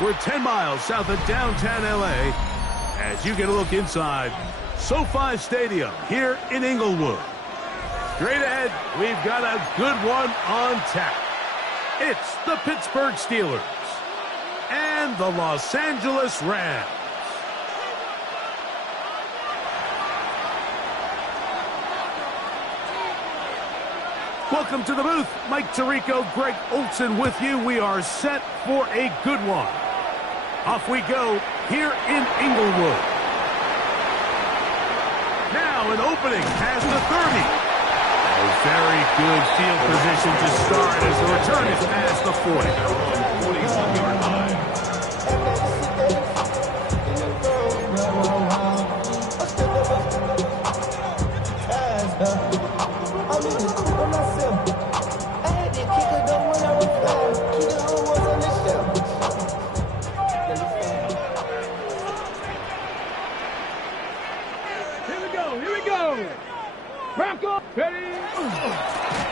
We're 10 miles south of downtown L.A. as you get a look inside SoFi Stadium here in Inglewood. Straight ahead, we've got a good one on tap. It's the Pittsburgh Steelers and the Los Angeles Rams. Welcome to the booth. Mike Tirico, Greg Olson with you. We are set for a good one. Off we go here in Inglewood. Now an opening past the 30. A very good field position to start as the return is past the 40. 40-some-yard line.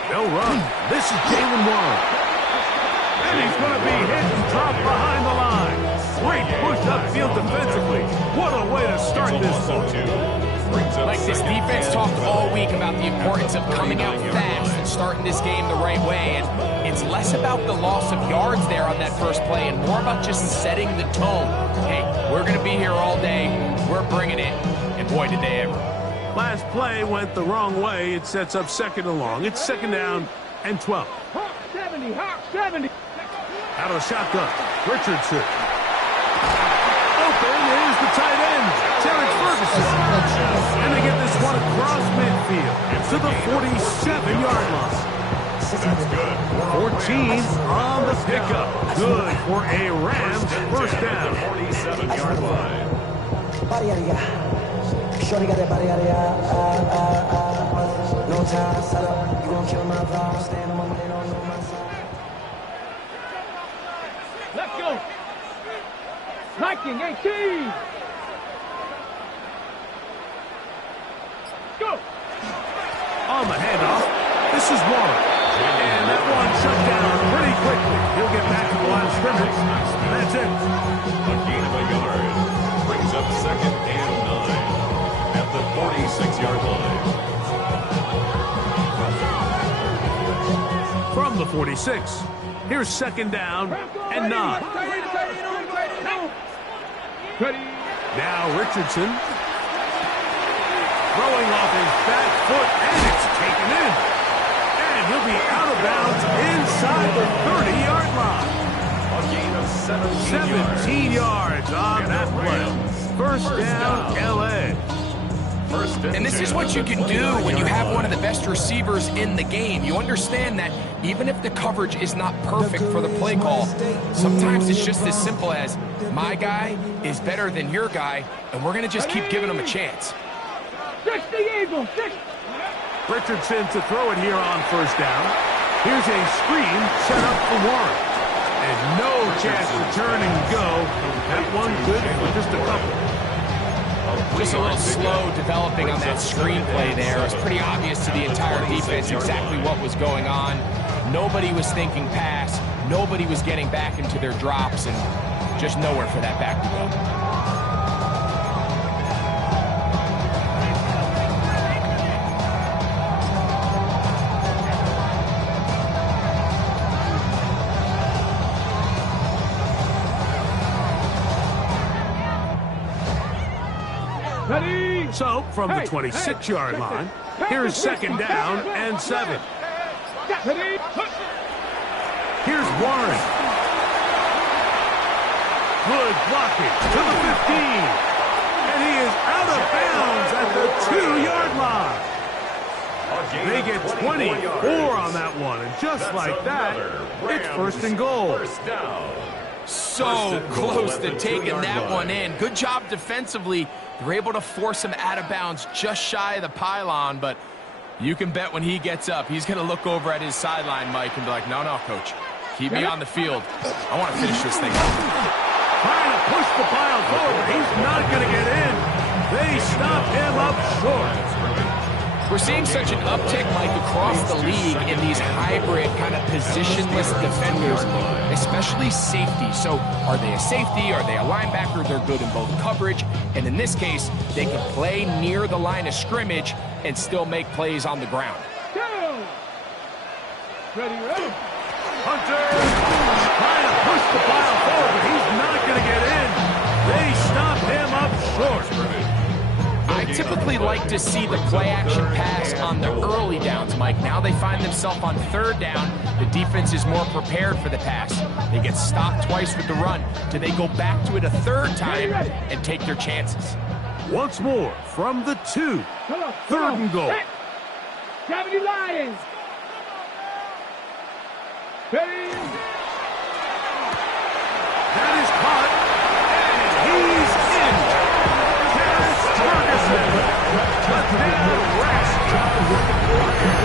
They'll run. This is Jalen Warren. And he's going to be hit and dropped behind the line. Great push upfield defensively. What a way to start this one. Like this defense talked all week about the importance of coming out fast and starting this game the right way. And it's less about the loss of yards there on that first play and more about just setting the tone. Hey, we're going to be here all day. We're bringing it. And boy, did they ever. Last play went the wrong way. It sets up second and long. It's second down and 12. 70, 70. Out of the shotgun, Richardson. Open is the tight end, Terrence Ferguson. And they get this one across midfield to the 47-yard line. That's good. 14 on the pickup. Good for a Rams first down. 47-yard line. Shorty got that body out of no time, set up, you gon' kill my vibe, stand on my money, don't know my side. Let's go. Viking 18. Go. On the handoff, this is Warren. And that one shut down pretty quickly. He'll get back to the line of scrimmage. That's it. A gain of a yard. Brings up second and 9. At the 46-yard line. From the 46, here's second down and 9. Now Richardson throwing off his back foot, and it's taken in. And he'll be out of bounds inside the 30-yard line. A gain of 17 yards on that play. First down, L.A. And this is what you can do when you have one of the best receivers in the game. You understand that even if the coverage is not perfect for the play call, sometimes it's just as simple as my guy is better than your guy, and we're going to just keep giving him a chance. 60 Eagles, 60. Richardson to throw it here on first down. Here's a screen set up for Warren. And no chance to turn and go. That one good for just a couple. Just a little slow developing on that screenplay there. It was pretty obvious to the entire defense exactly what was going on. Nobody was thinking pass. Nobody was getting back into their drops, and just nowhere for that back to go. So, from the 26-yard line, here's second down and 7. Here's Warren. Good blocking to the 15. And he is out of bounds at the 2-yard line. They get 24 on that one. And just like that, it's first and goal. So close to taking that one in. Good job defensively. They're able to force him out of bounds just shy of the pylon, but you can bet when he gets up, he's going to look over at his sideline, Mike, and be like, no, coach. Keep me on the field. I want to finish this thing up. Trying to push the pile forward. He's not going to get in. They stop him up short. We're seeing such an uptick, Mike, across the league in these hybrid kind of positionless defenders, especially safety. So are they a safety? Are they a linebacker? They're good in both coverage. And in this case, they can play near the line of scrimmage and still make plays on the ground. Down. Ready, ready. Hunter trying to push the pile forward, but he's not going to get in. They stop him up short. I typically like to see the play-action pass on the early downs, Mike. Now they find themselves on third down. The defense is more prepared for the pass. They get stopped twice with the run. Do they go back to it a third time and take their chances? Once more from the 2. Third and goal. Gravity Lions. Ready. That is caught, and he's in. Touchdown, Rask.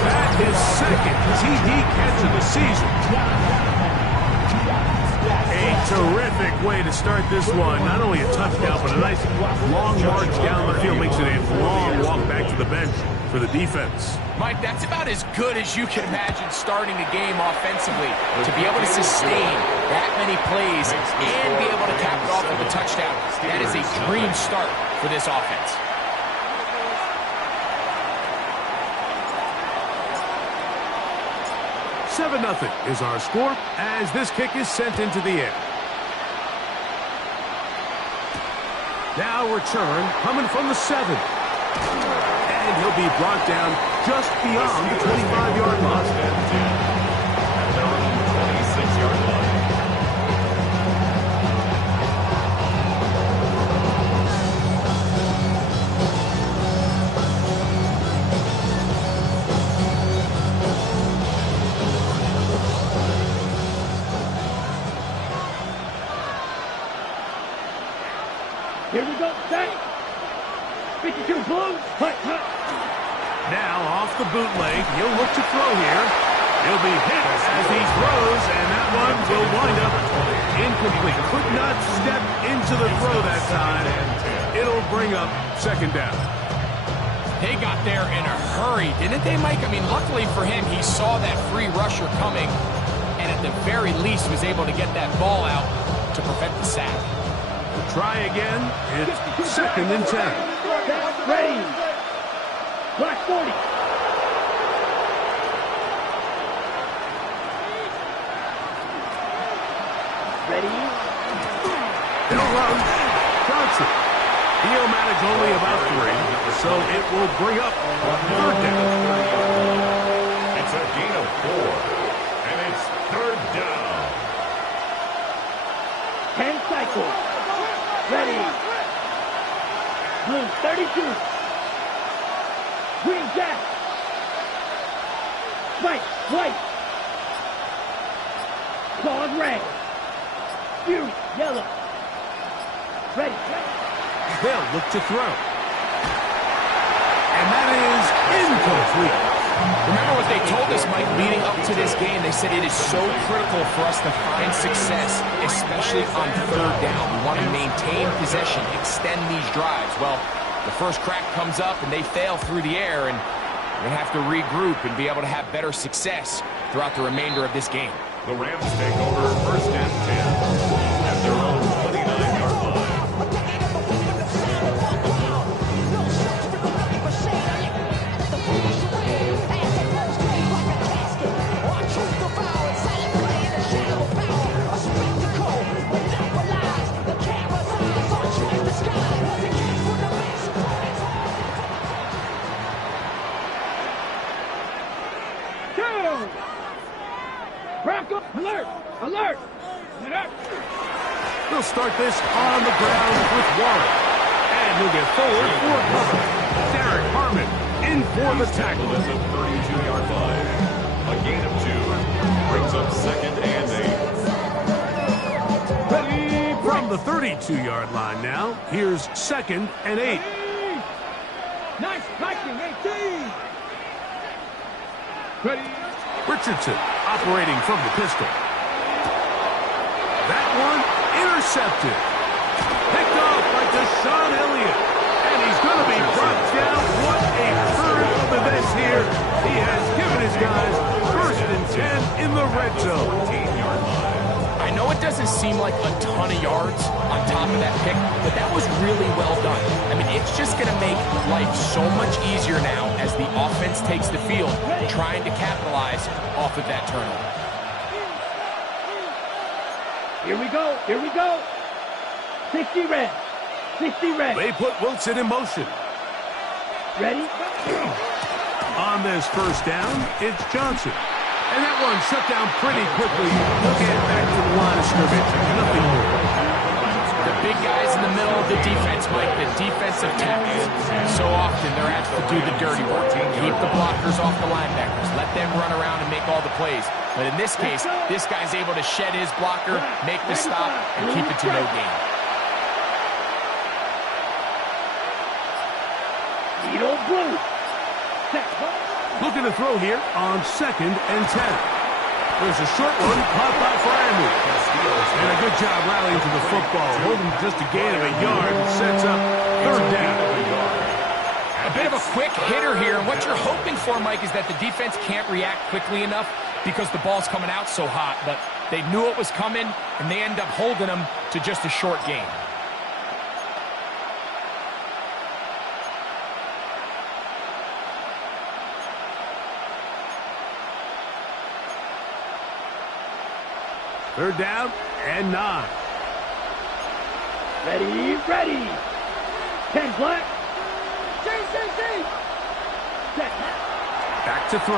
That is second TD catch of the season. A terrific way to start this one. Not only a touchdown, but a nice long march down the field. Makes it a long walk back to the bench for the defense. Mike, that's about as good as you can imagine starting a game offensively. To be able to sustain that many plays and be able to cap it off with a touchdown, that is a dream start for this offense. 7-0 is our score as this kick is sent into the air. Now return coming from the 7. And he'll be brought down just beyond the 25-yard line. At their own 26-yard line. Here we go. Set. 52 blue. Hut, hut. Now off the bootleg, he'll look to throw here. He'll be hit as he throws, and that one will wind up incomplete. Could not step into the throw that time. It'll bring up second down. They got there in a hurry, didn't they, Mike? I mean, luckily for him, he saw that free rusher coming, and at the very least was able to get that ball out to prevent the sack. Try again. It's second and 10. Ready. Black 40. Ready. They'll run. Johnson. He'll manage only about 3, so it will bring up third down. It's a gain of 4, and it's third down. 10 cycles. Ready. Blue 32. Green jack. White, white. Claws red. Fury, yellow. Ready. They'll look to throw. And that is incomplete. Remember what they told us, Mike, leading up to this game. They said it is so critical for us to find success, especially on third down. We want to maintain possession, extend these drives. Well, the first crack comes up and they fail through the air, and we're going to have to regroup and be able to have better success throughout the remainder of this game. The Rams take over first and 10 at their own 29-yard line. Bronco, alert! Alert! Get up! They'll start this on the ground with Warren. And he'll get forward for cover. Derek Harmon in for the tackle. At the 32-yard line. A gain of 2 brings up second and 8. Ready from the 32-yard line now. Here's second and 8. Nice Viking, 18! Ready? Richardson operating from the pistol. That one intercepted. Picked off by Deshaun Elliott. And he's going to be brought down. What a turn of events. here. He has given his guys 1st and 10 in the red zone. I know it doesn't seem like a ton of yards on top of that pick, but that was really well done. I mean, it's just going to make life so much easier now as the offense takes the field, trying to capitalize off of that turnover. Here we go. Here we go. 60 red. 60 red. They put Wilson in motion. Ready? On this 1st down, it's Johnson. And that one shut down pretty quickly. We'll get back to the line of scrimmage. Nothing more. The big guys in the middle of the defense, Mike, the defensive tackles. So often they're asked to do the dirty work. Keep the blockers off the linebackers. Let them run around and make all the plays. But in this case, this guy's able to shed his blocker, make the stop, and keep it to no gain. Edo blue. Looking to throw here on 2nd and 10. There's a short one caught by Fryermuth. And a good job rallying to the football. Holding just a gain of a yard and sets up 3rd down. A bit of a quick hitter here, and what you're hoping for, Mike, is that the defense can't react quickly enough because the ball's coming out so hot, but they knew it was coming, and they end up holding them to just a short gain. Third down and 9. Ready, ready. 10 black. Set. Back to throw.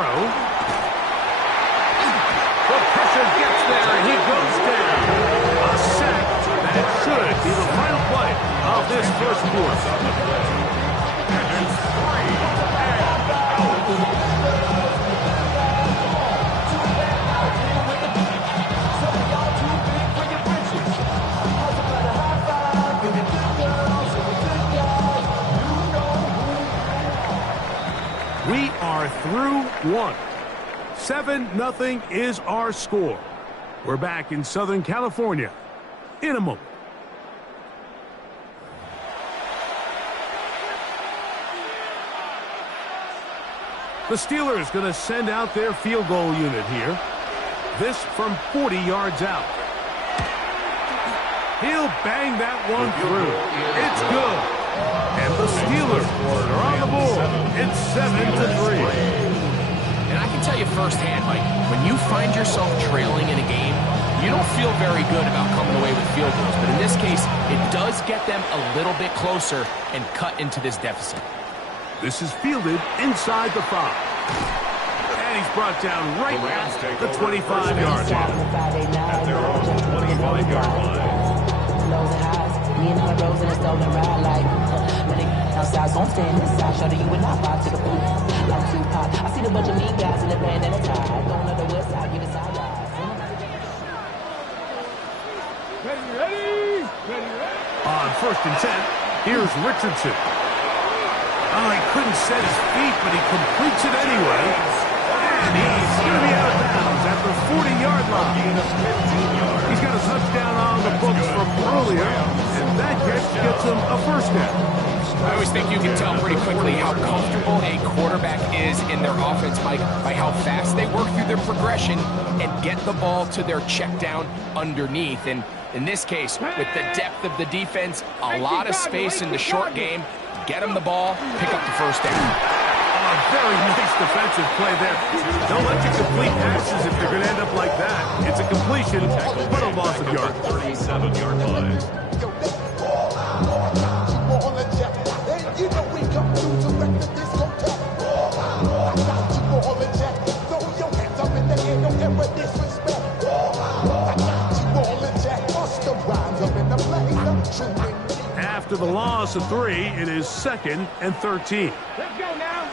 The pressure gets there, and he goes down. A sack. That should be the final play of this 1st quarter. We are through 1. 7-0 is our score. We're back in Southern California in a moment. The Steelers going to send out their field goal unit here. This from 40 yards out. He'll bang that one through. It's good. And the Steelers are on the board. It's 7-3. And I can tell you firsthand, Mike, when you find yourself trailing in a game, you don't feel very good about coming away with field goals. But in this case, it does get them a little bit closer and cut into this deficit. This is fielded inside the 5. And he's brought down right at the 25-yard line. At their own 25-yard line. Lows and highs, me and my rose in a stolen ride like when they outside, gon' stand inside, show that you would not buy to the pool. Like Tupac, I see the bunch of mean guys in the band and a tie. Going to the west side, give it side eyes. Ready. On 1st and 10, here's Richardson. Oh, he couldn't set his feet, but he completes it anyway. And he's going to be out of bounds at the 40-yard line. He's got a touchdown on the books from earlier, and that gets him a 1st down. I always think you can tell pretty quickly how comfortable a quarterback is in their offense, Mike, by how fast they work through their progression and get the ball to their check down underneath. And in this case, with the depth of the defense, a lot of space in the short game, get them the ball, pick up the 1st down. Very nice defensive play there. Don't let you complete passes if they're going to end up like that. It's a completion, but a loss of yards. 37-yard line. After the loss of 3, it is 2nd and 13. Let's go now.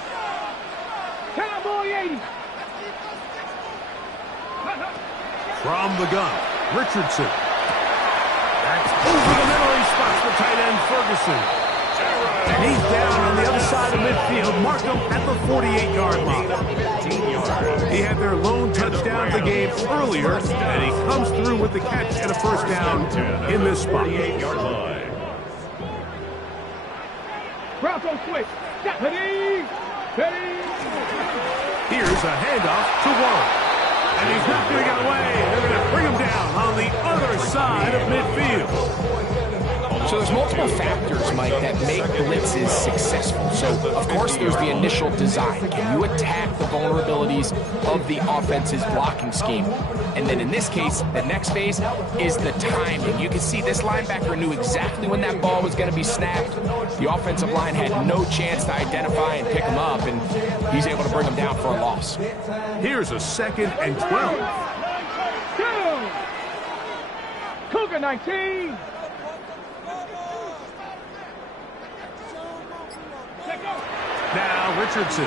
Cowboy 80. From the gun, Richardson. That's over the middle. He spots the tight end, Ferguson. And he's down on the other side of midfield. Mark him at the 48-yard line. He had their lone touchdown of the game earlier, and he comes through with the catch and a 1st down in this spot. 48-yard line. Bronco switch. Ready. Here's a handoff to Warren. And he's not going to get away. They're going to bring him down on the other side of midfield. So there's multiple factors, Mike, that make blitzes successful. So, of course, there's the initial design. Can you attack the vulnerabilities of the offense's blocking scheme? And then in this case, the next phase is the timing. You can see this linebacker knew exactly when that ball was going to be snapped. The offensive line had no chance to identify and pick him up, and he's able to bring him down for a loss. Here's a 2nd and 12. Cougar 19. Now Richardson.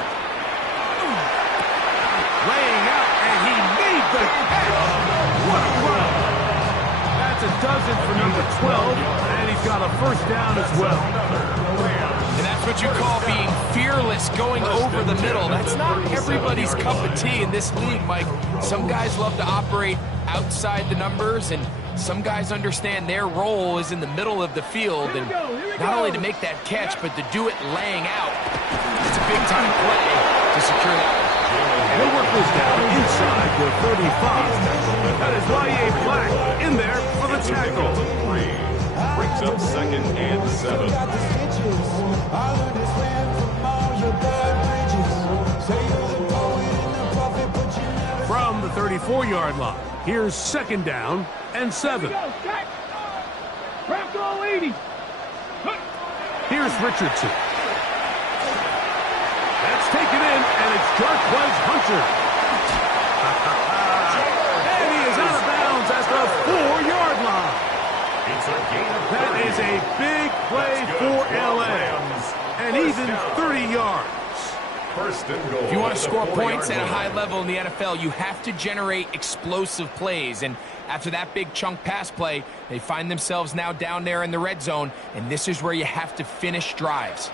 Laying out, and he made the catch. What a run. That's a dozen for number 12, and he's got a first down as well. And that's what you call being fearless, going over the middle. That's not everybody's cup of tea in this league, Mike. Some guys love to operate outside the numbers, and some guys understand their role is in the middle of the field, and not only to make that catch, but to do it laying out. It's a big-time play to secure that one. He'll work this down inside the 35. That is Rye Black in there for the tackle. Brings up 2nd and 7. From the 34-yard line, here's 2nd down and 7. Crack all 80. Here's Richardson. That's taken in, and it's Jarquez Hunter. And he is out of bounds at the 4-yard line. It's a gain of 30. That is a big play for LA. And even 30 yards. First and goal. If you want to score points at a line. high level in the NFL, you have to generate explosive plays. And after that big chunk pass play, they find themselves now down there in the red zone. And this is where you have to finish drives.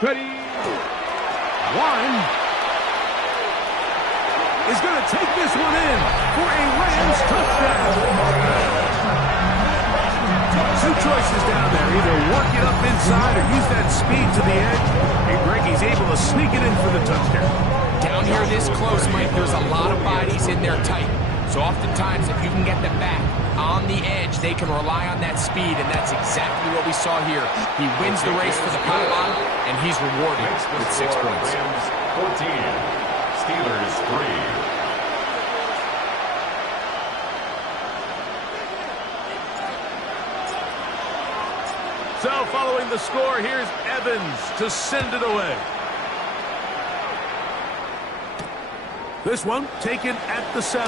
Ready. One is going to take this one in for a Rams touchdown. Two choices down there. Either work it up inside or use that speed to the edge. And Greggy's able to sneak it in for the touchdown. Down here this close, Mike, there's a lot of bodies in there tight. So oftentimes, if you can get them back on the edge, they can rely on that speed, and that's exactly what we saw here. He wins the race for the pylon, and he's rewarded with 6 points. Rams 14, Steelers 3. So following the score, here's Evans to send it away. This one taken at the 7.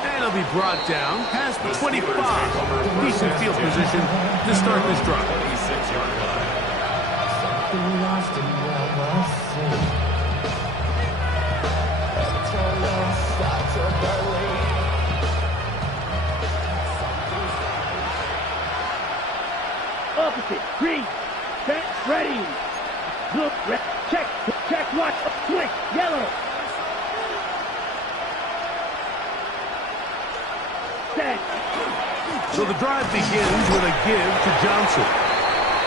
And he'll be brought down past the 25. Decent field position to start this drive. 26-yard Opposite. Green. Set. Ready. Look. Check. Check. Watch. Switch. Yellow. Set. So the drive begins with a give to Johnson.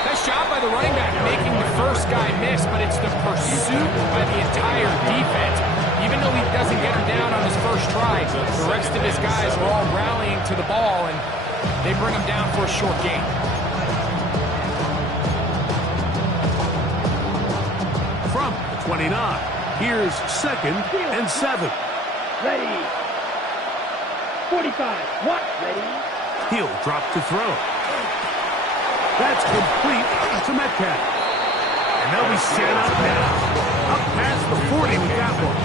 Nice job by the running back making the first guy miss, but it's the pursuit by the entire defense. Even though he doesn't get him down on his first try, the rest of his guys are all rallying to the ball, and they bring him down for a short gain. From the 29, here's 2nd and 7. Ready. 45. What? Ready. He'll drop to throw. That's complete to Metcalf. And they'll be sent out now. Up past the 40 with that one.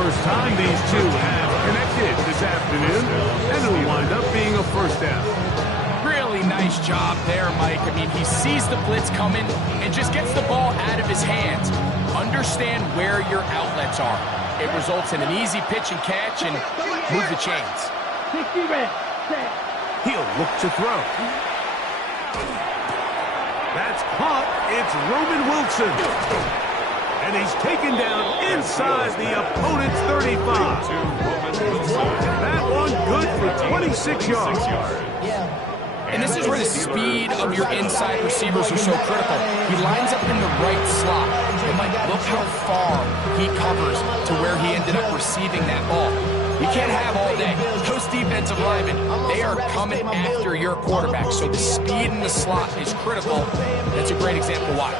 First time these two have connected this afternoon, and it'll wind up being a first down. Really nice job there, Mike. I mean, he sees the blitz coming and just gets the ball out of his hands. Understand where your outlets are. It results in an easy pitch and catch and move the chains. 60 red. Set. He'll look to throw. That's caught. It's Roman Wilson. And he's taken down inside the opponent's 35. That one good for 26 yards. And this is where the speed of your inside receivers are so critical. He lines up in the right slot. And Mike, look how far he covers to where he ended up receiving that ball. You can't have all day. Those defensive linemen, they are coming after your quarterback. So the speed in the slot is critical. That's a great example why.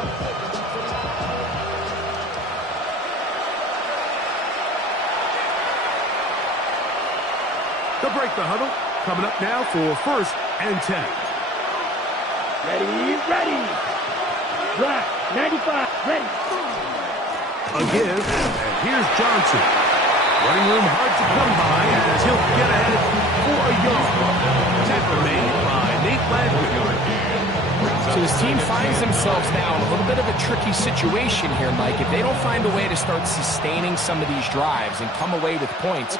They'll break the huddle. Coming up now for 1st and 10. Ready. Black, 95, ready. A give, and here's Johnson. Running room hard to come by as he'll get ahead for a yard. Tackle made by Nate Landry. So his team finds themselves now in a little bit of a tricky situation here, Mike. If they don't find a way to start sustaining some of these drives and come away with points,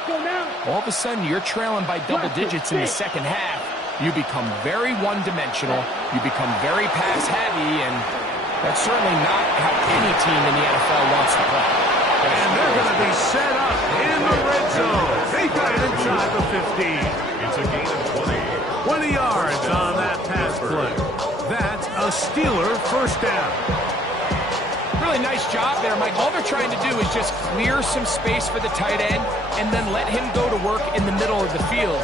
all of a sudden you're trailing by double digits in the second half. You become very one-dimensional. You become very pass-heavy, and that's certainly not how any team in the NFL wants to play. And they're going to be set up in the red zone. They got it inside the 15. It's a gain of 20. 20 yards on that pass play. That's a Steeler first down. Really nice job there, Mike. All they're trying to do is just clear some space for the tight end and then let him go to work in the middle of the field.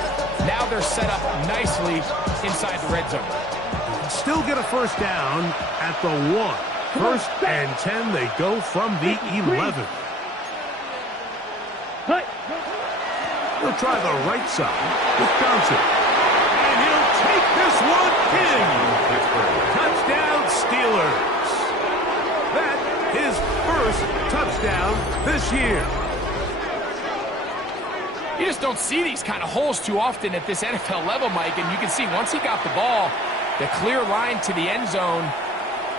Now they're set up nicely inside the red zone. Still get a first down at the 1. 1st and 10, they go from the 11. He'll try the right side with Johnson. And he'll take this one in. Touchdown Steelers. That his first touchdown this year. You just don't see these kind of holes too often at this NFL level, Mike. And you can see once he got the ball, the clear line to the end zone,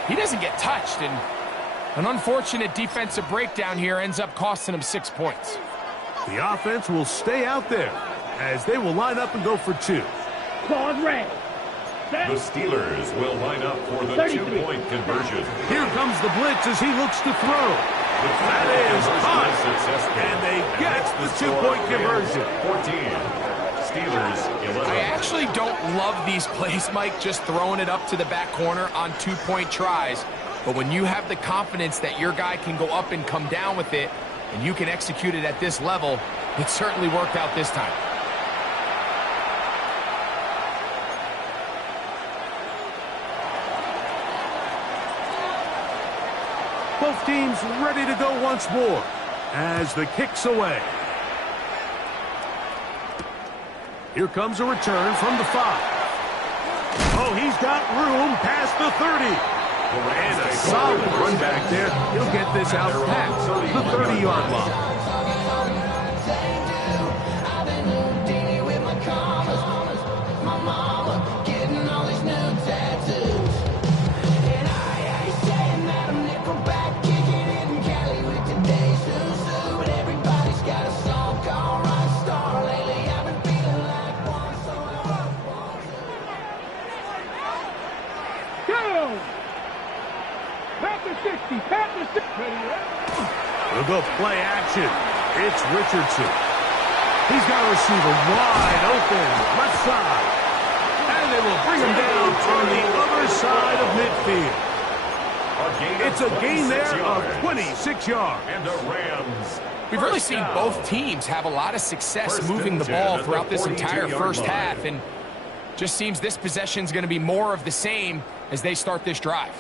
he doesn't get touched. And an unfortunate defensive breakdown here ends up costing him 6 points. The offense will stay out there as they will line up and go for 2. Claws red. The Steelers will line up for the 2-point conversion. Here comes the blitz as he looks to throw. That is hot. And they get the 2-point conversion. 14. Steelers 11. I actually don't love these plays, Mike, just throwing it up to the back corner on 2-point tries. But when you have the confidence that your guy can go up and come down with it, and you can execute it at this level, it certainly worked out this time. Both teams ready to go once more as the kick's away. Here comes a return from the 5. Oh, he's got room past the 30. And a solid run back there. He'll get this out past the 30-yard line. We'll go play action. It's Richardson. He's got a receiver wide open, left side. And they will bring him down on the other side of midfield. It's a gain there of 26 yards. And the Rams. We've really seen both teams have a lot of success moving the ball throughout this entire first half, and just seems this possession is going to be more of the same as they start this drive.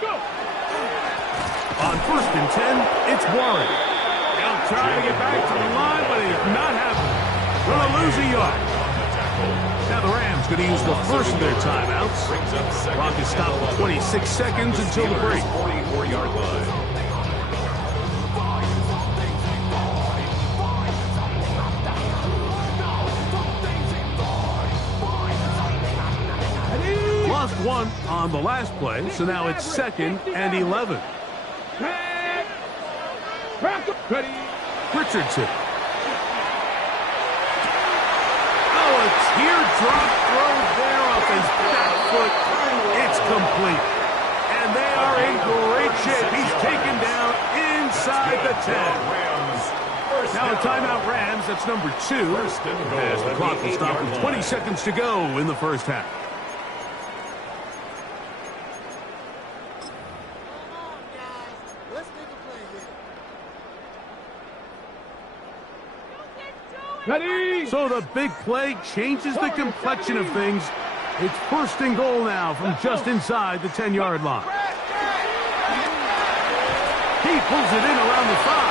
Go. On 1st and 10, it's Warren. He'll try to get back to the line, but he's not happening. Going to lose a yard. Now the Rams going to use the first of their timeouts. Clock is stopped for 26 seconds until the break. 44-yard line. Lost 1 on the last play, so now it's 2nd and 11. Richardson. Oh, a teardrop throw there off his back foot. It's complete. And they are in great shape. He's taken down a timeout, Rams. That's number 2. As the clock will stop with 20 seconds to go in the first half. Ready? So the big play changes the complexion of things. It's first and goal now from just inside the 10-yard line. He pulls it in around the 5.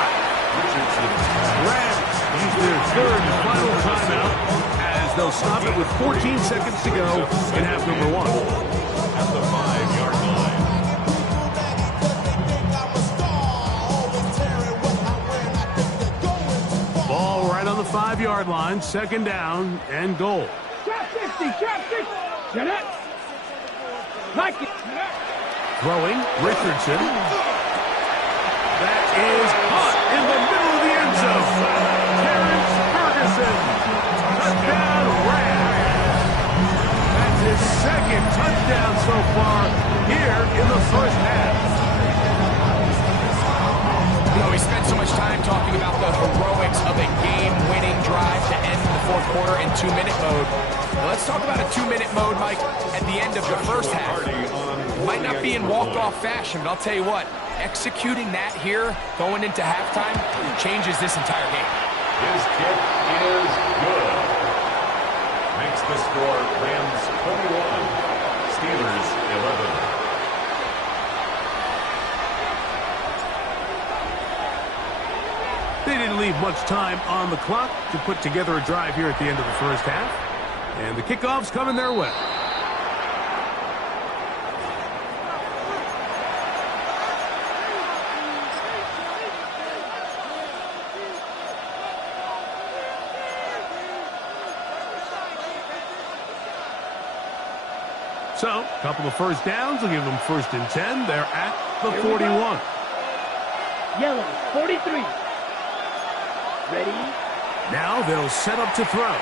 Rams use their third and final timeout as they'll stop it with 14 seconds to go in half number 1. At the 5-yard line. Ball right on the 5-yard line, second down and goal. Trap 50, trap 50. Get it. Like it. Throwing, Richardson. That is caught in the middle of the end zone. Terrence Ferguson. Touchdown, Rams. That's his second touchdown so far here in the first half. You know, we spent so much time talking about the heroics of a game-winning drive to end the fourth quarter in 2-minute mode. Now let's talk about a 2-minute mode, Mike, at the end of the first half. Might not be in walk-off fashion, but I'll tell you what, executing that here, going into halftime, changes this entire game. His kick is good. Makes the score Rams 21, Steelers 11. They didn't leave much time on the clock to put together a drive here at the end of the first half. And the kickoff's coming their way. So, a couple of first downs will give them first and 10. They're at the 41. Yellow, 43. Ready? Now they'll set up to throw.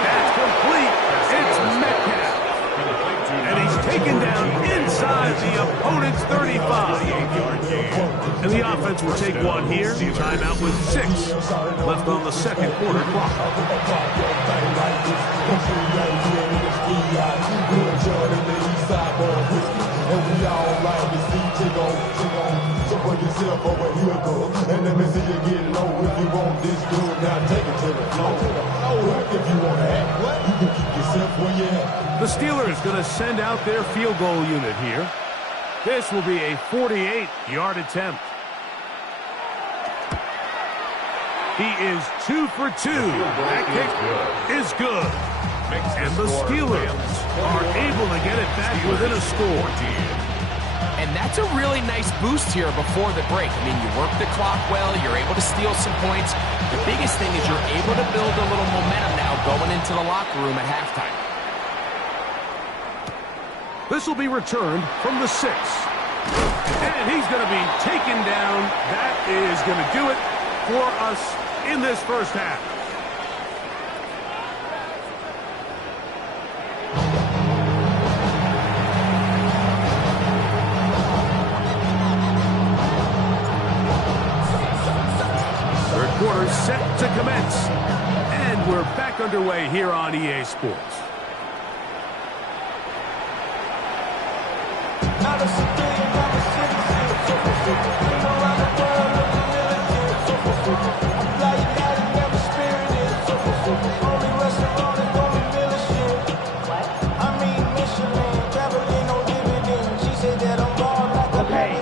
That's complete. It's Metcalf. And he's taken down inside the opponent's 35. And the offense will take one here. Timeout with 6 left on the second quarter clock. And let me see you get low if you want this dude. Now take it to the floor. If you want to act, you can keep yourself where you at. The Steelers going to send out their field goal unit here. This will be a 48-yard attempt. He is 2 for 2. That kick is good. And the Steelers are able to get it back within a score. And that's a really nice boost here before the break. I mean, you work the clock well, you're able to steal some points. The biggest thing is you're able to build a little momentum now going into the locker room at halftime. This will be returned from the 6. And he's going to be taken down. That is going to do it for us in this first half. Third quarter set to commence. And we're back underway here on EA Sports.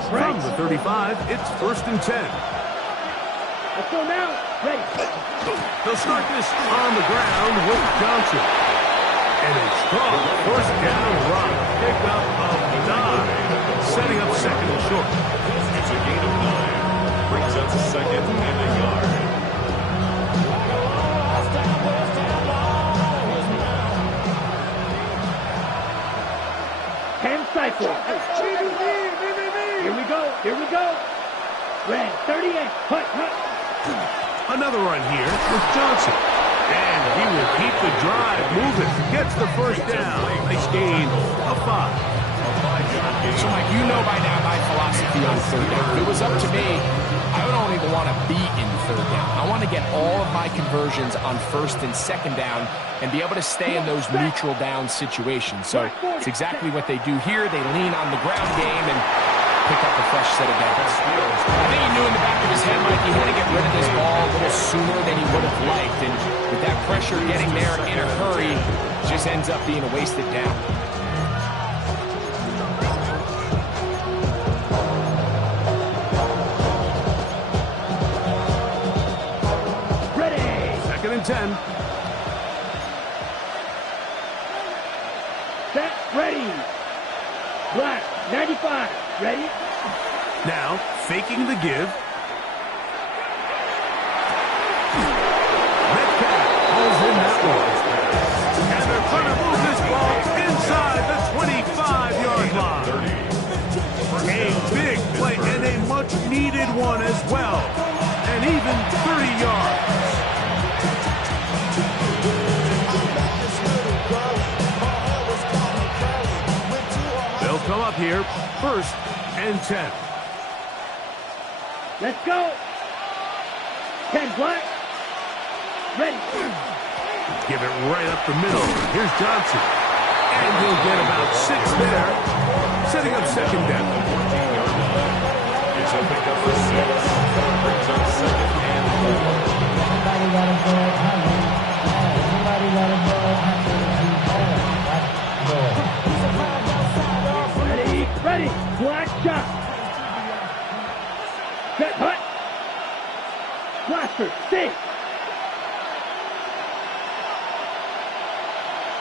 From the 35, it's first and 10. Let's go now. Ready. They'll start this on the ground with Johnson. And a strong first down run. Pick up of 9. Setting up second and short. It's a gain of 9. Brings up second and a yard. Cycle. Here we go. Here we go. Red 38. Hut, hut. Another run here with Johnson. And he will keep the drive moving. Gets the first down. Nice gain of 5. So, Mike, you know by now my philosophy on third down. If it was up to me, I don't even want to be in third down. I want to get all of my conversions on first and second down and be able to stay in those neutral down situations. So it's exactly what they do here. They lean on the ground game and pick up a fresh set of downs. I think he knew in the back of his head, Mike, he had to get rid of this ball a little sooner than he would have liked. And with that pressure getting there in a hurry, it just ends up being a wasted down. Second and 10. Set, ready. Black, 95, ready. Now, faking the give. Metcalf pulls in that one. And they're going to move this ball inside the 25-yard line. A big play and a much-needed one as well. And even 30 yards. They'll come up here, first and 10. Let's go. 10 black. Ready. Give it right up the middle. Here's Johnson. And he'll get about 6 there. Setting up second down. It's a pickup for 6. Brings up second and 4. Ready. Black shot. Set, hut. Blaster, six.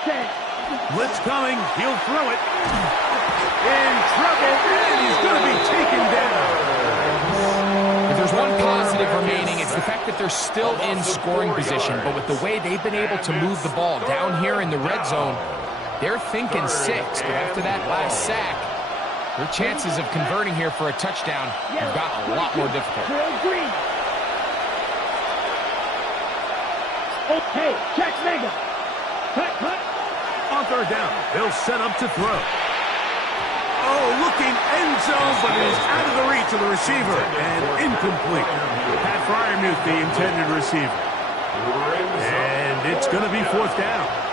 Set. Blitz coming. He'll throw it. In trouble. And he's going to be taken down. If there's one positive remaining, it's the fact that they're still in scoring position. But with the way they've been able to move the ball down here in the red zone, they're thinking 6. But after that last sack, their chances of converting here for a touchdown have gotten a lot more difficult. Green. Okay, check mega. Cut. On third down, they'll set up to throw. Oh, looking end zone, but it is out of the reach of the receiver. And incomplete. Pat Fryermuth, the intended receiver. And it's going to be fourth down.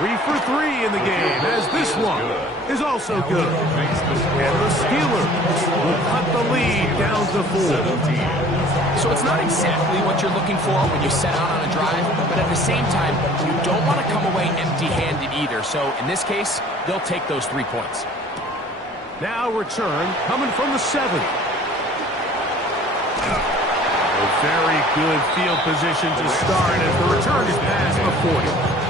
3 for 3 in the game, as this one is also good. And the Steelers will cut the lead down to 4. So it's not exactly what you're looking for when you set out on a drive, but at the same time, you don't want to come away empty-handed either. So in this case, they'll take those 3 points. Now return coming from the 7. A very good field position to start as the return is past the 40.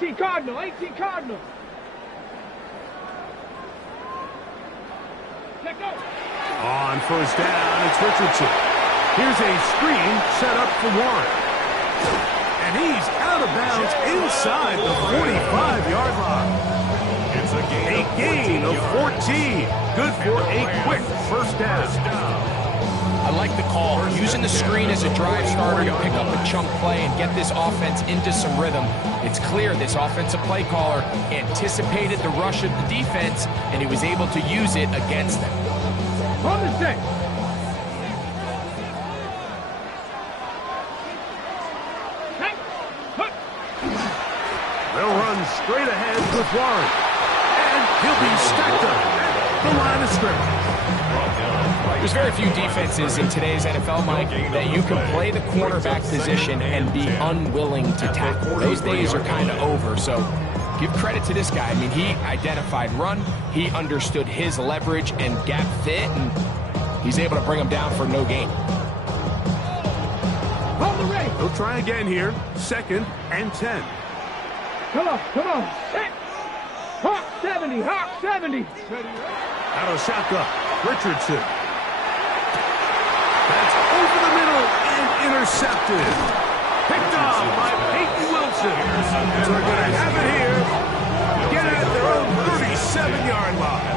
18 Cardinal, 18 Cardinal. Check go. On first down, it's Richardson. Here's a screen set up for Warren. And he's out of bounds inside the 45-yard line. It's a gain of 14. Good for a quick first down. I like the call. Using the screen as a drive starter to pick up a chunk play and get this offense into some rhythm. It's clear this offensive play caller anticipated the rush of the defense, and he was able to use it against them. On the set. They'll run straight ahead with Warren. And he'll be stacked up at the line of scrimmage. There's very few defenses in today's NFL, Mike, that you can play the cornerback position and be unwilling to tackle. Those days are kind of over, so give credit to this guy. I mean, he identified run, he understood his leverage and gap fit, and he's able to bring him down for no gain. On the ready. They'll try again here. 2nd and 10. Come on, come on. Set. Hawk 70, Hawk 70. Out of shotgun, Richardson. That's over the middle and intercepted. Picked off by Peyton Wilson. So they're going to have it here. Get it at their own 37-yard line.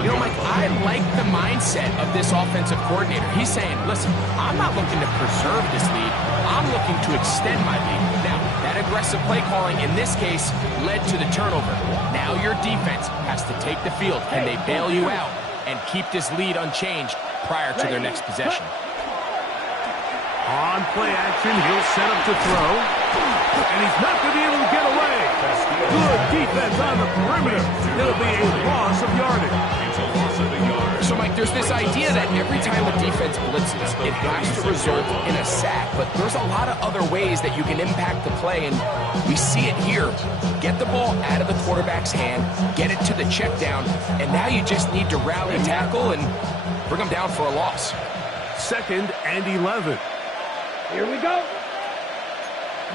You know, Mike, I like the mindset of this offensive coordinator. He's saying, listen, I'm not looking to preserve this lead. I'm looking to extend my lead. Now, that aggressive play calling in this case led to the turnover. Now your defense has to take the field. Can they bail you out and keep this lead unchanged prior to their next possession? On play action, he'll set up to throw. And he's not going to be able to get away. Good defense on the perimeter. It'll be a loss of yardage. So, Mike, there's this idea that every time a defense blitzes, it has to result in a sack. But there's a lot of other ways that you can impact the play, and we see it here. Get the ball out of the quarterback's hand, get it to the check down, and now you just need to rally tackle and bring them down for a loss. 2nd and 11. Here we go.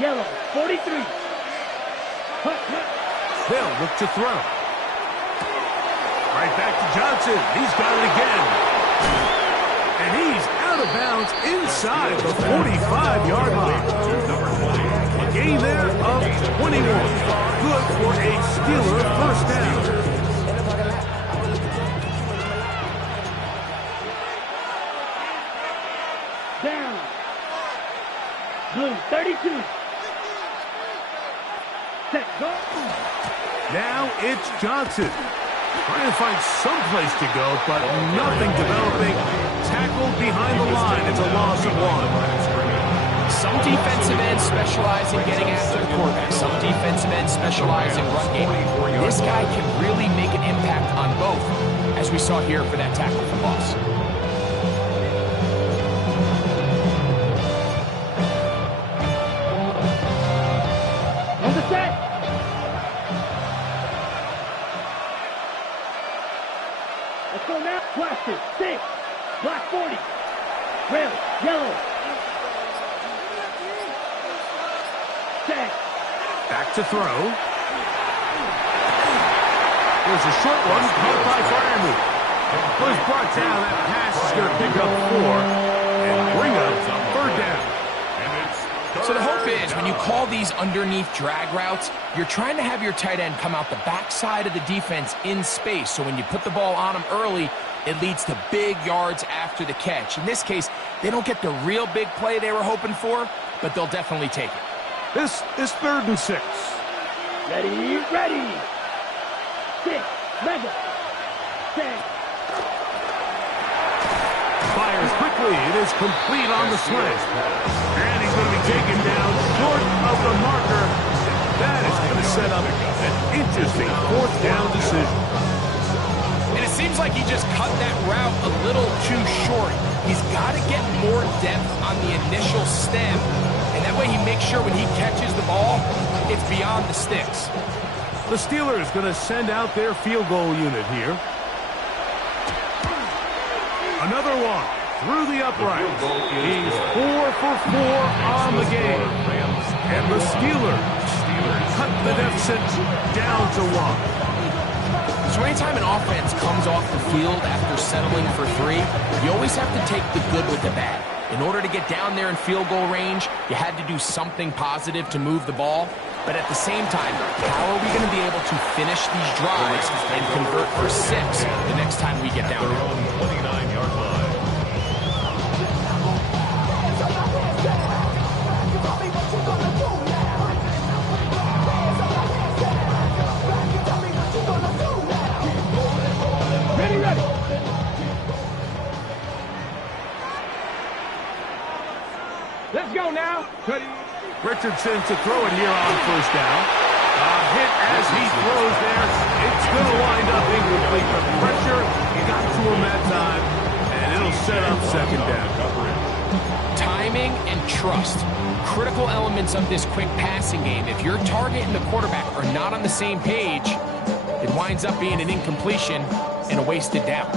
Yellow, 43. Hut. They'll look to throw. Right back to Johnson. He's got it again. And he's out of bounds inside the 45-yard line. A gain there of 21. Good for a Steeler first down. Down. Blue, 32. Set, go. Now it's Johnson. Trying to find some place to go, but nothing developing. Tackled behind the line. It's a loss of 1. Some defensive ends specialize in getting after the quarterback. Some defensive ends specialize in run game. This guy can really make an impact on both, as we saw here for that tackle for loss. On the set. Let's go now. Blaster, 6. Black 40. Red, yellow. Set. Back to throw. There's a short one caught by Fryermuth. Was brought down. That pass is going to pick up 4 and bring up 3rd down. So the hope is when you call these underneath drag routes, you're trying to have your tight end come out the backside of the defense in space. So when you put the ball on him early, it leads to big yards after the catch. In this case, they don't get the real big play they were hoping for, but they'll definitely take it. This is 3rd and 6. Ready, ready. 6. Mega. 6. Fires quickly. It is complete on the slant. And he's going to be taken down short of the marker. That is going to set up an interesting 4th down decision. And it seems like he just cut that route a little too short. He's got to get more depth on the initial stem. And that way he makes sure when he catches the ball, it's beyond the sticks. The Steelers going to send out their field goal unit here. Another one through the upright. He's 4 for 4 on the game. And the Steelers cut the deficit down to 1. So anytime an offense comes off the field after settling for 3, you always have to take the good with the bad. In order to get down there in field goal range, you had to do something positive to move the ball. But at the same time, how are we going to be able to finish these drives and convert for 6 the next time we get down there? 29-yard line. Ready. Let's go now. Richardson to throw it here on first down. A hit as he throws there. It's going to wind up incomplete. The pressure got to him that time, and it'll set up second down. Timing and trust, critical elements of this quick passing game. If your target and the quarterback are not on the same page, it winds up being an incompletion and a wasted down.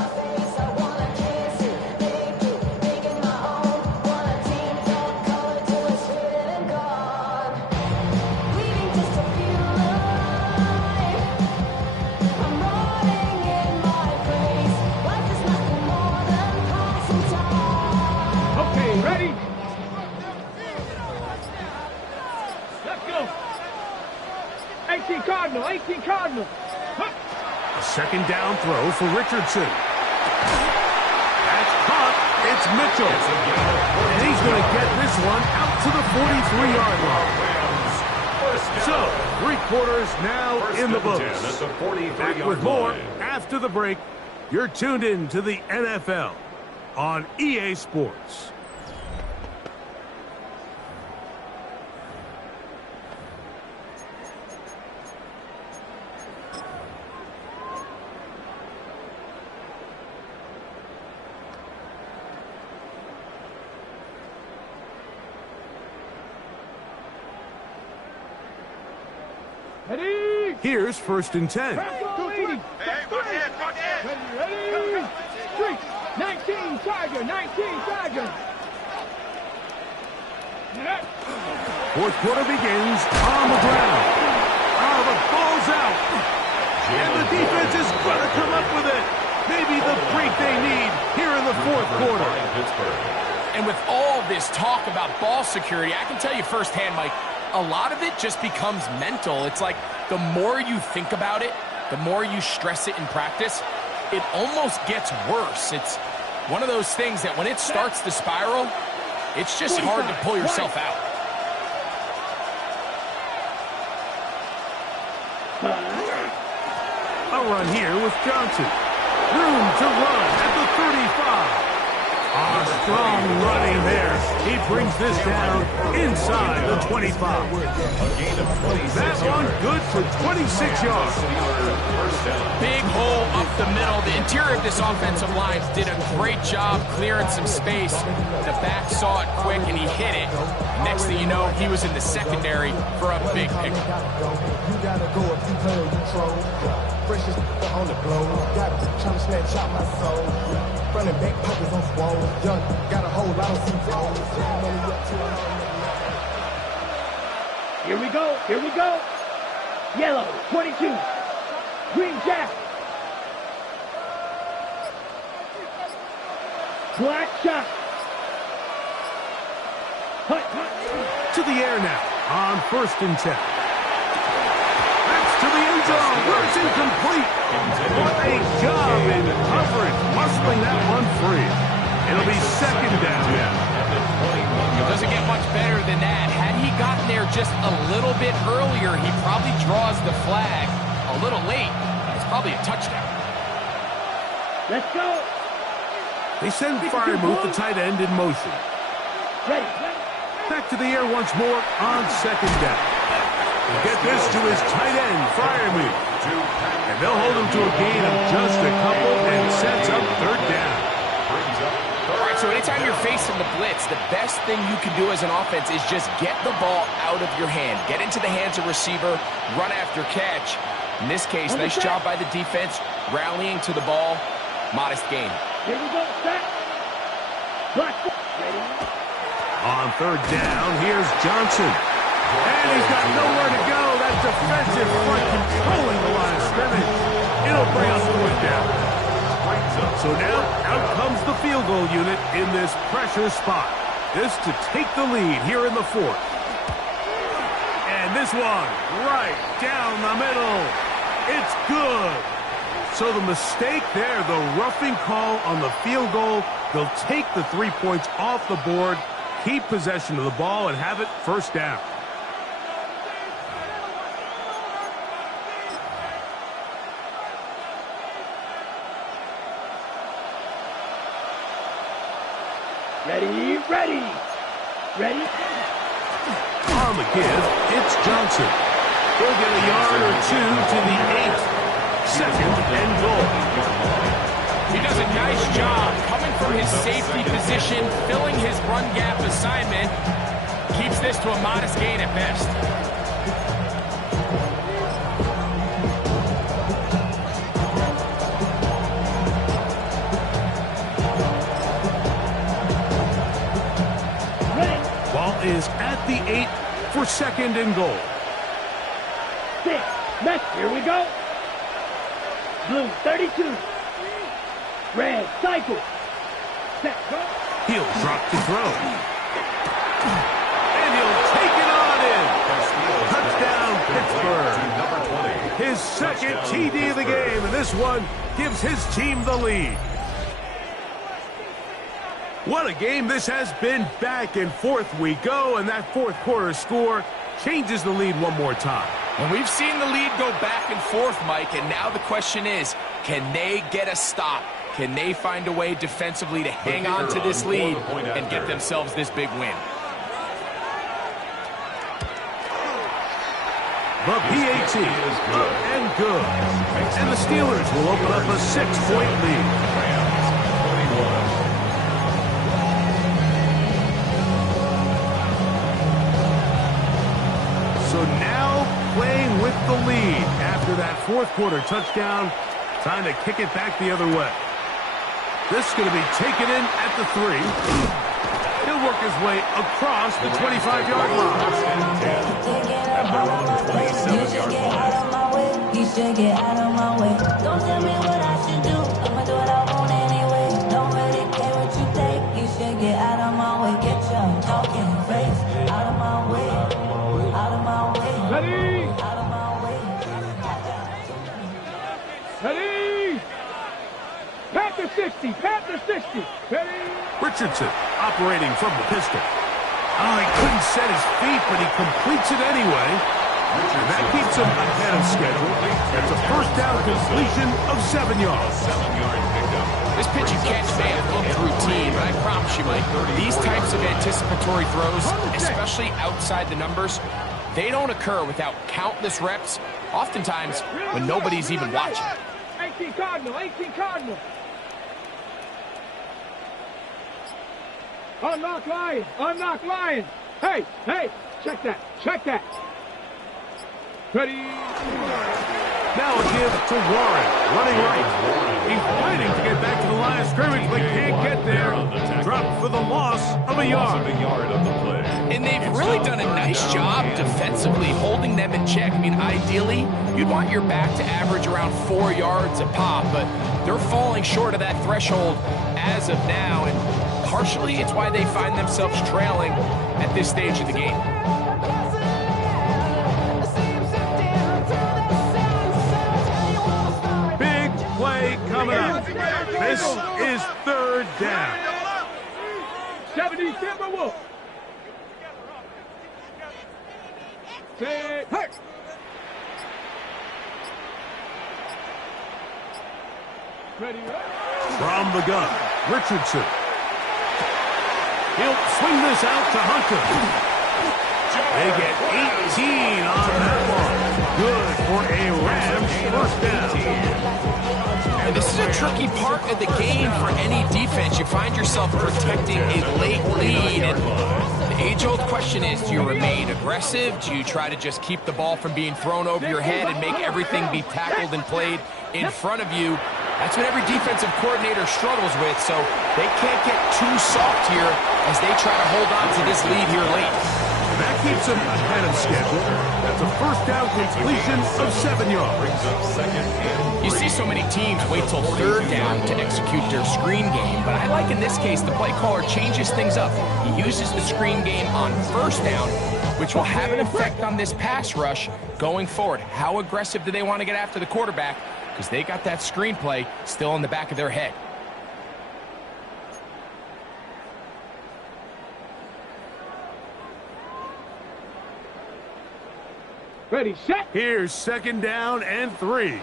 Ready? Let's go. 18 Cardinal. Huh. A second down throw for Richardson. That's caught. It's Mitchell. And he's going to get this one out to the 43-yard line. So, 3 quarters now in the books. Back with more after the break. You're tuned in to the NFL on EA Sports. Ready? Here's 1st and 10. Ready? 3. 19 Tiger. Fourth quarter begins on the ground. Oh, the ball's out. And the defense is going to come up with it. Maybe the break they need here in the fourth quarter. And with all this talk about ball security, I can tell you firsthand, Mike, a lot of it just becomes mental. It's like the more you think about it, the more you stress it in practice, it almost gets worse. It's one of those things that when it starts to spiral, it's just hard to pull yourself out. A run here with Johnson. Room to run at the 35. Strong running there. He brings this down inside the 25. That one good for 26 yards. Big hole up the middle. The interior of this offensive line did a great job clearing some space. The back saw it quick and he hit it. Next thing you know, he was in the secondary for a big pick. You gotta go if you play or you troll. Precious on the globe. Got trying to snatch out my soul. Running back pockets on swole. Young, got a whole lot of seats on. Here we go. Yellow, 22. Green jack. Black shot. To the air now on 1st and 10. That's to the end zone where it's incomplete. What a job in coverage, muscling that one free. It'll be second down. It doesn't get much better than that. Had he gotten there just a little bit earlier, he probably draws the flag a little late. It's probably a touchdown. Let's go. They send Firemouth, the tight end, in motion. Ready. Back to the air once more on second down. He'll get this to his tight end, Firemouth. And they'll hold him to a gain of just a couple and sets up third down. All right, so anytime you're facing the blitz, the best thing you can do as an offense is just get the ball out of your hand. Get into the hands of receiver, run after catch. In this case, nice job by the defense, rallying to the ball. Modest gain. Here we go. Set. Black. Ready. On third down, here's Johnson. And he's got nowhere to go. that defensive front controlling the line of scrimmage. It'll bring us fourth down. So now, out comes the field goal unit in this pressure spot. This to take the lead here in the fourth. And this one, right down the middle. It's good. So the mistake there, the roughing call on the field goal, they'll take the 3 points off the board, keep possession of the ball, and have it first down. Ready, ready, ready. On the give, it's Johnson. He'll get a yard or two to the 8. Second and goal. He does a nice job coming from his safety position, filling his run gap assignment. Keeps this to a modest gain at best. Ball is at the 8 for second and goal. 6. Next, here we go. Blue 32. Red cycle. Set, go. He'll drop the throw. And he'll take it on in. Touchdown, Pittsburgh. His second TD of the game, and this one gives his team the lead. What a game this has been. Back and forth we go, and that fourth quarter score changes the lead one more time. And we've seen the lead go back and forth, Mike, and now the question is, can they get a stop? Can they find a way defensively to hang on to this lead and get themselves this big win? The PAT is good and good. And the Steelers will open up a 6-point lead. So now playing with the lead after that fourth quarter touchdown, trying to kick it back the other way. This is going to be taken in at the 3. He'll work his way across the 25-yard line. At their own 27-yard line. You should get out of my way. Don't tell me what I should do. I'ma do what I want anyway. Don't really care what you think. You should get out of my way. Get your talking face out of my way. Out of my way. Ready? Out of my way. Ready? Pat the 60. Pat the 60. Ready? Richardson operating from the pistol. Oh, he couldn't set his feet, but he completes it anyway. And that keeps him ahead of schedule. That's a first down completion of 7 yards. 7-yard pickup. This pitch and catch may have looked routine, but I promise you, Mike, these types of anticipatory throws, especially outside the numbers, they don't occur without countless reps, oftentimes when nobody's even watching. 18 Cardinal, 18 Cardinal. Unlock Lions, unlock Lions. Hey, hey, check that, check that. Ready? Now a give to Warren, running right. He's fighting to get back to the line of scrimmage, but can't get there. Dropped for the loss of a yard. A yard on the play. And they've really done a nice job defensively holding them in check. I mean, ideally, you'd want your back to average around 4 yards a pop, but they're falling short of that threshold as of now, and partially it's why they find themselves trailing at this stage of the game. Big play coming up. This is third down. 70 Timberwolves. Say, hey. Ready, From the gun, Richardson. He'll swing this out to Hunter. They get 18 on that one. Good for a Rams first down. And this is a tricky part of the game for any defense. You find yourself protecting a late lead. And the age-old question is, do you remain aggressive? Do you try to just keep the ball from being thrown over your head and make everything be tackled and played in front of you? That's what every defensive coordinator struggles with, so they can't get too soft here as they try to hold on to this lead here late. That keeps him ahead of schedule. That's a first down completion of 7 yards. Brings up second and You see so many teams wait till third down to execute their screen game, but I like in this case the play caller changes things up. He uses the screen game on first down, which will have an effect on this pass rush going forward. How aggressive do they want to get after the quarterback? Because they got that screen play still in the back of their head. Ready, set. Here's second down and 3.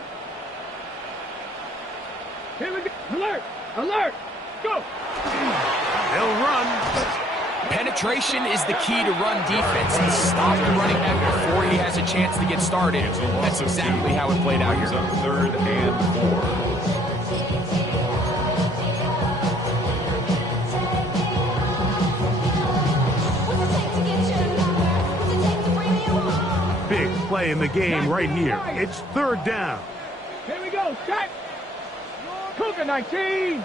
Here we go. Alert! Alert! Go! They'll run. Penetration is the key to run defense. And stop the running back before he has a chance to get started. That's exactly how it played out here. brings up third and 4. Big play in the game right here. It's third down. Here we go. Set. Cougar 19.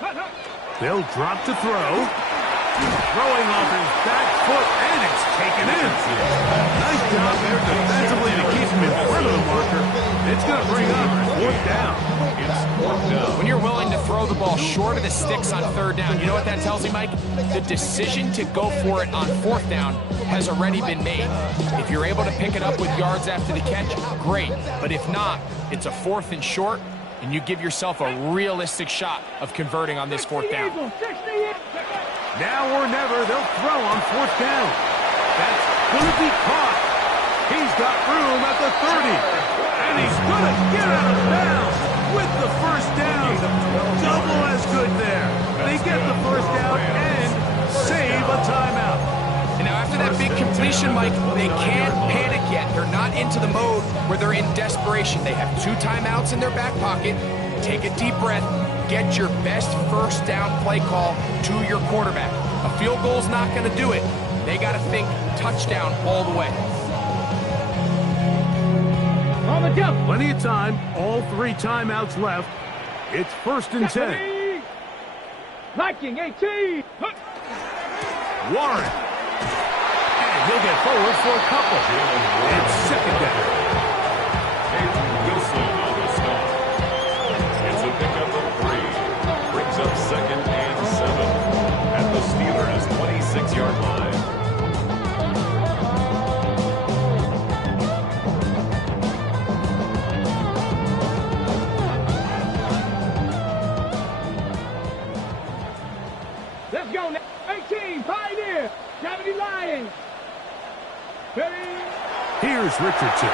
Hut, hut. They'll drop to throw. Throwing off his back foot, and it's taken in. Nice job there defensively to keep him in front of the marker. It's going to bring up fourth down. It's fourth down. When you're willing to throw the ball short of the sticks on third down, you know what that tells me, Mike? The decision to go for it on fourth down has already been made. If you're able to pick it up with yards after the catch, great. But if not, it's a fourth and short, and you give yourself a realistic shot of converting on this fourth down. Now or never, they'll throw on fourth down. That's going to be caught. He's got room at the 30. And he's going to get out of bounds with the first down. Double as good there. They get the first down and save a timeout. And now after that big completion, Mike, they can't panic yet. They're not into the mode where they're in desperation. They have 2 timeouts in their back pocket. Take a deep breath. Get your best first down play call to your quarterback. A field goal's not going to do it. They got to think touchdown all the way. On the jump. Plenty of time. All 3 timeouts left. It's first and 10. Viking 18. Hut. Warren. And he'll get forward for a couple. It's second down. Wilson on the stop. It's a pickup of 3. Brings up second and 7 at the Steelers' 26-yard line. Let's go now. 18, Pioneer. 70 Lions. Ready? Here's Richardson.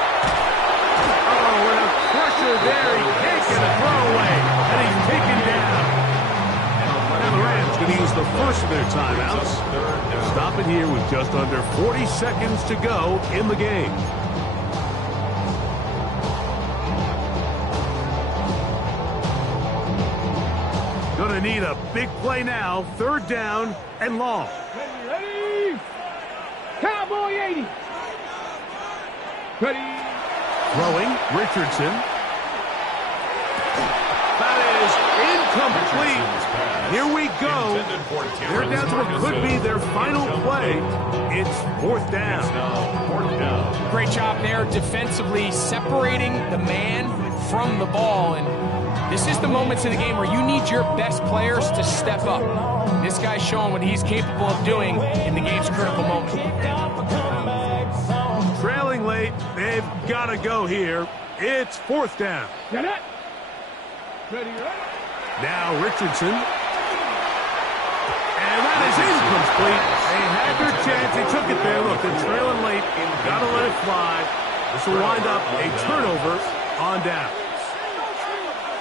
Oh, what a pressure there. He can't get a throwaway. And he's taken down. Now the Rams going to use the first of their timeouts. Stop it here with just under 40 seconds to go in the game. Going to need a big play now. Third down and long. Ready? Cowboy 80. Ready? Throwing, Richardson. That is incomplete. Here we go. They're down to what could be their final play. It's fourth down. Great job there defensively separating the man from the ball. And this is the moments in the game where you need your best players to step up. This guy's showing what he's capable of doing in the game's critical moment. Trailing late, they've got to go here. It's fourth down. Get it. Ready, ready. Now Richardson. And that is incomplete. They had their chance. They took it there. Look, they're trailing late. Got to let it fly. This will wind up a turnover on down.